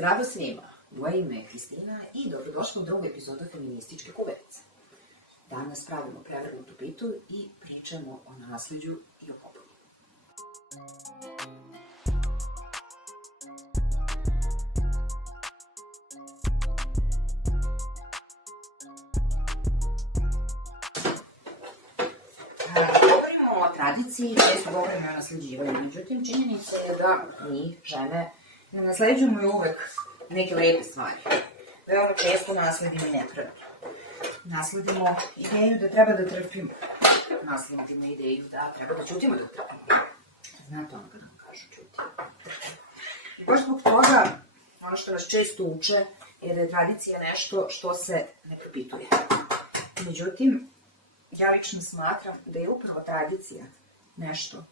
Zdravo svima, moje ime je Kristina i dobrodošli u drugu epizodu Feminističke kuverice. Danas pravimo prevrnutu pitu i pričamo o nasleđu i o pobuni. Govorimo o tradiciji, često govorimo o nasleđivanju, međutim činjenica je da mi, žene, ne nasleđujemo i uvek neke lepe stvari. Veoma često nasledimo i nepravdu. Nasledimo ideju da treba da trpimo. Nasledimo ideju da treba da ćutimo dok trpimo. Znate ono kada vam kažu ćuti. I baš zbog toga, ono što nas često uče je da je tradicija nešto što se ne propituje. Međutim, ja lično smatram da je upravo tradicija nešto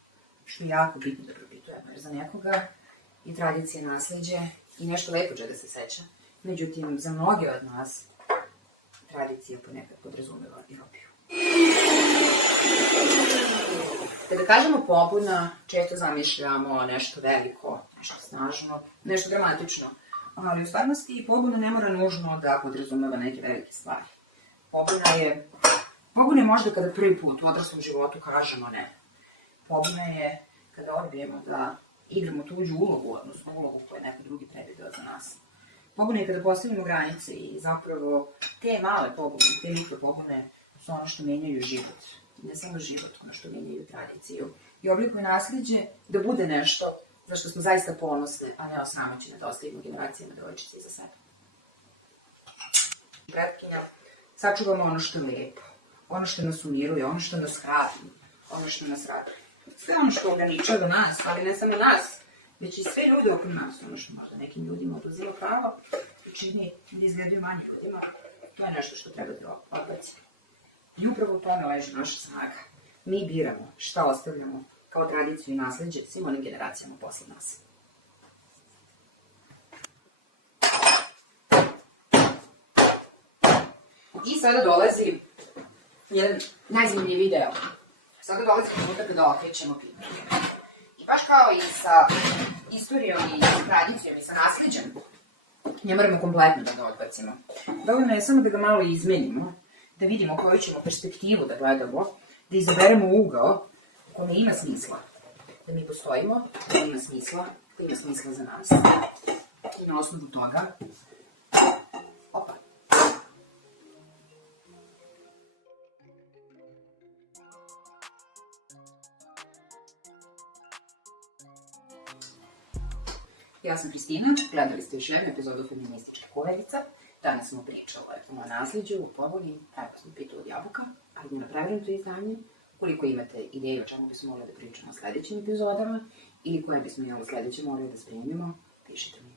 što je jako bitno da propitujemo. Jer za nekoga je tradicija nasleđe i nešto lepo čega se seća. Međutim, za mnoge od nas tradicija ponekad podrazumeva i robiju. Kada kažemo pobuna, često zamišljamo nešto veliko, nešto snažno, nešto dramatično. Ali u stvarnosti pobuna ne mora nužno da podrazumeva neke velike stvari. Pobuna je možda kada prvi put u odraslom životu kažemo ne. Pobuna je kada odbijemo da igramo tuđu ulogu, odnosno ulogu koju je neko drugi predvideo za nas. Pobuna je kada postavimo granice i zapravo te male pobune, te mikro pobune su ono što menjaju život. Ne samo život, ono što menjaju tradiciju. I oblikuju nasleđe da bude nešto za što smo zaista ponosne, a ne osramoćene da ostavimo generacijama devojčice iza sebe. Pretkinja, sačuvamo ono što je lepo, ono što nas umiruje, ono što nas hrabri, ono što nas raduje. Sve ono što ograničava nas, ali ne samo nas, već i sve ljude oko nas, ono što možda nekim ljudima oduzima pravo i čini da izgledaju manje ljudima, to je nešto što treba da odbacimo. I upravo u tome leži naša snaga. Mi biramo šta ostavljamo kao tradiciju i nasleđe svim onim generacijama posle nas. I sada dolazi jedan najzanimljiviji deo. Sada dolazi trenutak da okrećemo pitu. I baš kao i sa istorijom i tradicijom i sa nasleđem, ne moramo kompletno da ga odbacimo. Dovoljno je samo da ga malo izmenimo, da vidimo koju ćemo perspektivu da gledamo, da izaberemo ugao u kome ima smisla. Da mi postojimo, da ima smisla za nas. I na osnovu toga, ja sam Kristina, gledali ste još jednu epizodu Feminističke kuverica. Danas smo pričali o nasleđu, o pobuni, evo smo pitu od jabuka, ali ima prevrnuto izdanje. Koliko imate ideje o čemu bismo mogli da pričamo o sledećim epizodama ili koje bismo imali sledeće mogli da spremimo, pišite mi.